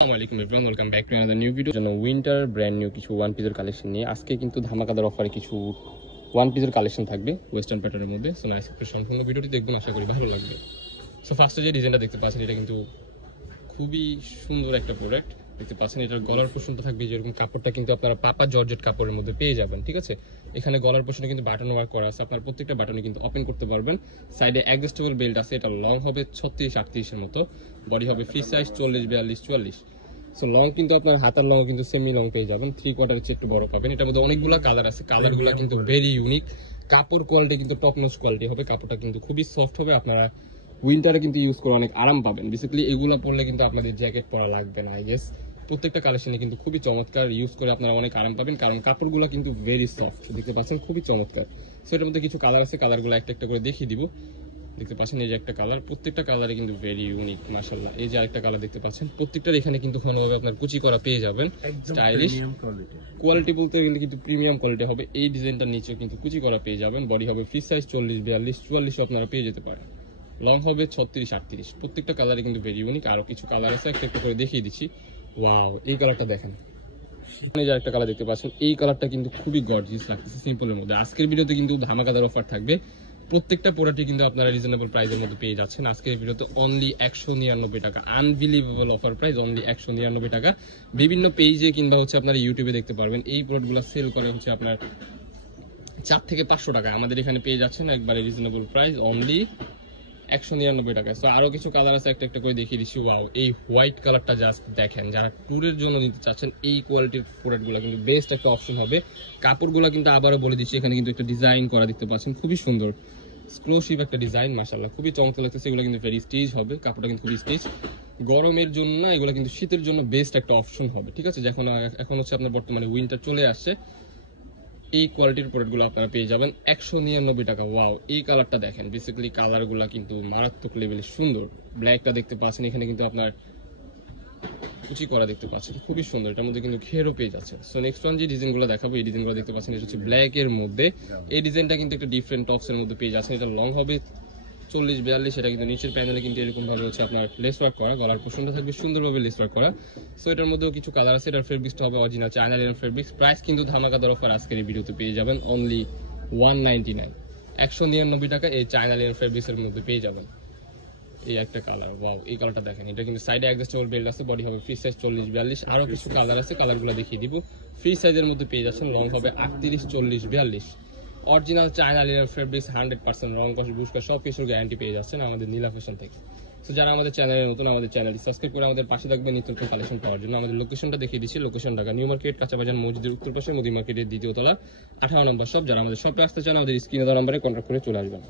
আসসালামু আলাইকুম everyone, welcome back to another new video. জন্য উইন্টার ব্র্যান্ড নিউ কিছু ওয়ান পিসের কালেকশন নিয়ে আজকে কিন্তু ধামাকাদার অফারে কিছু ওয়ান পিসের কালেকশন থাকবে ওয়েস্টার্ন প্যাটার্নের মধ্যে। সো আজকে সম্পূর্ণ ভিডিওটি দেখবেন, আশা করি ভালো লাগবে। সো ফার্স্টে যে ডিজাইনটা দেখতে পাচ্ছেন এটা কিন্তু খুবই সুন্দর একটা প্রোডাক্ট দেখতে পাচ্ছেন। এটার গলার পোর্শনটা থাকবে যেরকম, কাপড়টা কিন্তু আপনারা পাপা জর্জেট কাপড়ের মধ্যে পেয়ে যাবেন, ঠিক আছে। এখানে গলার পোর্শনে কিন্তু বাটন ওয়ার্ক করা আছে, আপনার প্রত্যেকটা বাটনে কিন্তু ওপেন করতে পারবেন। সাইডে অ্যাডজাস্টেবল বেল্ট আছে, এটা লং হবে 36-38 মতো, বডি হবে ফ্রি সাইজ 40-42-44। সো লং কিন্তু আপনার হাতার লং কিন্তু সেমি লং পেয়ে যাবেন, 3/4 চেয়ে একটু বড় পাবেন। এটার মধ্যে অনেকগুলো কালার আছে, কালারগুলো কিন্তু ভেরি ইউনিক। কাপড় কোয়ালিটি কিন্তু টপ নচ কোয়ালিটি হবে, কাপড়টা কিন্তু খুবই সফট হবে, আপনারা উইন্টারে কিন্তু ইউজ করে অনেক আরাম পাবেন। বেসিক্যালি এগুলো পরলে কিন্তু আপনাদের জ্যাকেট পরা লাগবে না। আই গেস প্রত্যেকটা কালেকশনে কিন্তু খুবই চমৎকার, ইউজ করে আপনারা অনেক আরাম পাবেন, কারণ কাপড়গুলো কিন্তু ভেরি সফট দেখতে পাচ্ছেন, খুবই চমৎকার। সো এটার মধ্যে কিছু কালার আছে, কালারগুলো একটা একটা করে দেখিয়ে দিব। দেখতে পাচ্ছেন এই যে একটা কালার, প্রত্যেকটা কালারে কিন্তু ভেরি ইউনিক মাশাআল্লাহ। এই যে আরেকটা কালার দেখতে পাচ্ছেন, প্রত্যেকটার এখানে কিন্তু ভালোভাবে আপনার কুচি করা পেয়ে যাবেন, স্টাইলিশ কোয়ালিটি বলতে কিন্তু প্রিমিয়াম কোয়ালিটি হবে। এই ডিজাইনটার নিচে কিন্তু কুচি করা পেয়ে যাবেন, বডি হবে ফ্রি সাইজ 40-42-44 আপনারা পেয়ে যেতে পারেন, লং হবে 36-38। প্রত্যেকটা কালারে কিন্তু ভেরি ইউনিক। আরো কিছু কালার আছে, একটা একটা করে দেখিয়ে দিচ্ছি। ওয়াও, এই কালারটা দেখেন, এই যে একটা কালার দেখতে পাচ্ছেন, এই কালারটা কিন্তু খুবই গর্জিয়াস লাগতেছে সিম্পলের মধ্যে। আজকের ভিডিওতে কিন্তু ধামাকাদার অফার থাকবে, প্রত্যেকটা প্রোডাক্টই কিন্তু আপনারা রিজনেবল প্রাইসের মধ্যে পেয়ে যাচ্ছেন। আজকের ভিডিওতে অনলি 199 টাকা, আনবিলিভেবল অফার প্রাইস, অনলি 199 টাকা। বিভিন্ন পেজে কিংবা হচ্ছে আপনারা ইউটিউবে দেখতে পারবেন এই প্রোডাক্টগুলো সেল করে হচ্ছে আপনার 4 থেকে 500 টাকা, আমাদের এখানে পেয়ে যাচ্ছেন একবারে রিজনেবল প্রাইস, অনলি 199 টাকা। সো আরো কিছু কালার আছে, একটা একটা করে দেখিয়ে দিচ্ছি। ওয়াও, এই হোয়াইট কালারটা জাস্ট দেখেন, যারা ট্যুরের জন্য নিতে চাচ্ছেন এই কোয়ালিটির প্রোডাক্টগুলো কিন্তু বেস্ট একটা অপশন হবে। কাপড়গুলো কিন্তু আবারও বলে দিচ্ছি, এখানে কিন্তু একটা ডিজাইন করা দেখতে পাচ্ছেন, খুবই সুন্দর এক্সক্লুসিভ একটা ডিজাইন মাশাআল্লাহ, খুবই চমৎকার লাগতেছে। এগুলো কিন্তু ভেরি স্টিচ হবে, কাপড়টা কিন্তু খুবই স্টিচ, গরমের জন্য না, এগুলো কিন্তু শীতের জন্য বেস্ট একটা অপশন হবে, ঠিক আছে। এখন হচ্ছে আপনার বর্তমানে উইন্টার চলে আসছে, এই কোয়ালিটির প্রোডাক্টগুলো আপনারা পেয়ে যাবেন 199 টাকা। ওয়াও, এই কালারটা দেখেন, বেসিক্যালি কালারগুলো কিন্তু মারাত্মক লেভেলের সুন্দর। ব্ল্যাকটা দেখতে পাচ্ছেন, এখানে কিন্তু আপনার কুচি করা দেখতে পাচ্ছেন, খুবই সুন্দর। এটার মধ্যে কিন্তু ঘেরও পেয়ে যাচ্ছে। সো নেক্সট ওয়ান যে ডিজাইনগুলো দেখাবো, এই ডিজাইনগুলো দেখতে পাচ্ছেন, এটা হচ্ছে ব্ল্যাক এর মধ্যে। এই ডিজাইনটা কিন্তু একটা ডিফারেন্ট টপস এর মধ্যে পেয়ে যাচ্ছে, এটা লং হবে 40-42। এটা কিন্তু নিচের প্যানেলে কিন্তু এরকম ভাবে হচ্ছে আপনার লেস ওয়ার্ক করা, গলার পোর্শনটা থাকবে সুন্দরভাবে লেস ওয়ার্ক করা। সো এটার মধ্যেও কিছু কালার আছে, এটার ফেব্রিক্সটা হবে original China linen fabrics. Price কিন্তু ধামাকাদার অফার আজকের এই ভিডিওতে পেয়ে যাবেন অনলি 199, 199 টাকা এই চায়না লিনেন ফেব্রিক্স এর মধ্যে পেয়ে যাবেন। এই একটা কালার, ওয়াও, এই কালারটা দেখেন, এটা কিন্তু সাইডে অ্যাডজাস্টেবল বেল্ট আছে, বডি হবে ফ্রি সাইজ 40-42। আরো কিছু কালার আছে, কালারগুলো দেখিয়ে দিব। ফ্রি সাইজের মধ্যে পেয়ে যাচ্ছেন, লং হবে 38-40-42। অরিজিনাল চায়না লিনেন ফেব্রিক্স, 100% রং কস বুস্কার সব কিছুর গ্যারান্টি পেয়ে যাচ্ছেন আমাদের নীলা ফ্যাশন থেকে। সো যারা আমাদের চ্যানেলে নতুন, আমাদের চ্যানেলটি সাবস্ক্রাইব করে আমাদের পাশে থাকবেন নিত্য নতুন কালেকশন পাওয়ার জন্য। আমাদের লোকেশনটা দেখিয়ে দিচ্ছি, লোকেশন ঢাকা নিউ মার্কেট, কাঁচাবাজার মসজিদের উত্তর পাশে, মোদি মার্কেটের দ্বিতীয় তলা, 18 নম্বর শপ। যারা আমাদের শপে আসতে চান আমাদের স্ক্রিনে দেওয়া নম্বরে কন্ট্যাক্ট করে চলে আসবেন।